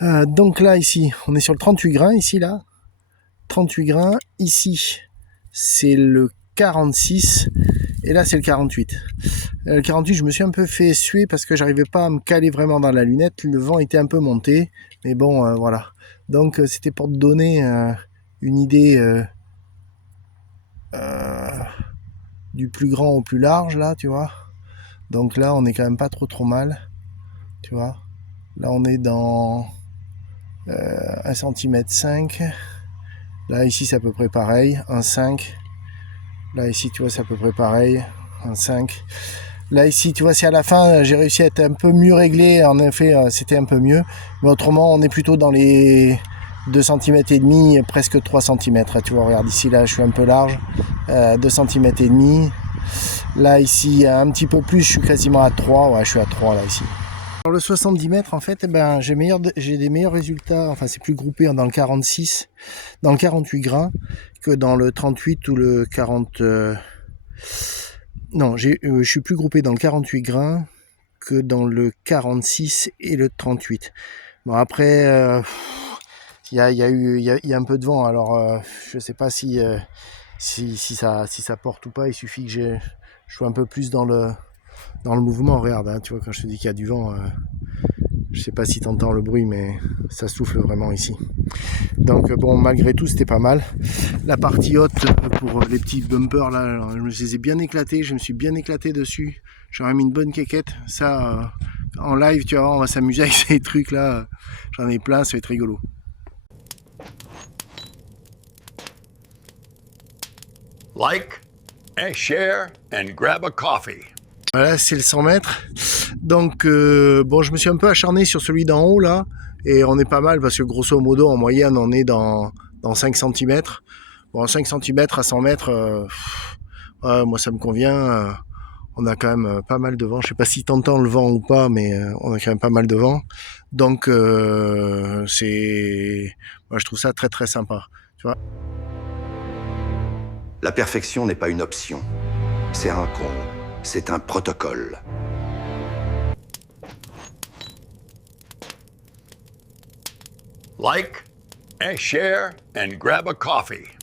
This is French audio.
Donc là, ici, on est sur le 38 grains, ici, là. 38 grains. Ici, c'est le 46. Et là, c'est le 48. Le 48, je me suis un peu fait suer parce que j'arrivais pas à me caler vraiment dans la lunette. Le vent était un peu monté. Mais bon, voilà. Donc, c'était pour te donner une idée du plus grand au plus large, là, tu vois. Donc là, on est quand même pas trop mal, tu vois. Là, on est dans 1 cm 5. Là, ici, c'est à peu près pareil, 1,5. Là, ici, tu vois, c'est à peu près pareil, 1,5. Là, ici, tu vois, si à la fin, j'ai réussi à être un peu mieux réglé, en effet, c'était un peu mieux. Mais autrement, on est plutôt dans les 2 cm et demi, presque 3 cm. Tu vois, regarde ici, là, je suis un peu large, 2 cm et demi. Là, ici, un petit peu plus, je suis quasiment à 3. Ouais, je suis à 3, là, ici. Sur le 70 mètres, en fait, ben, j'ai des meilleurs résultats, enfin, c'est plus groupé dans le 46, dans le 48 grains, que dans le 38 ou le 40... Non, je suis plus groupé dans le 48 grains que dans le 46 et le 38. Bon, après, il y a un peu de vent, alors je sais pas si ça porte ou pas. Il suffit que je sois un peu plus dans le mouvement. Regarde, hein, tu vois, quand je te dis qu'il y a du vent, je sais pas si tu entends le bruit, mais ça souffle vraiment ici. Donc bon, malgré tout, c'était pas mal. La partie haute, pour les petits bumpers là, je les ai bien éclatés, je me suis bien éclaté dessus. J'aurais mis une bonne quéquette. Ça, en live, tu vois, on va s'amuser avec ces trucs là. J'en ai plein, ça va être rigolo. Like and share and grab a coffee. Voilà, c'est le 100 mètres. Donc, bon, je me suis un peu acharné sur celui d'en haut là. Et on est pas mal parce que grosso modo, en moyenne, on est dans 5 cm. Bon, 5 cm à 100 mètres, moi ça me convient. On a quand même pas mal de vent. Je sais pas si t'entends le vent ou pas, mais on a quand même pas mal de vent. Donc, moi je trouve ça très sympa. Tu vois. La perfection n'est pas une option. C'est un protocole. Like and share and grab a coffee.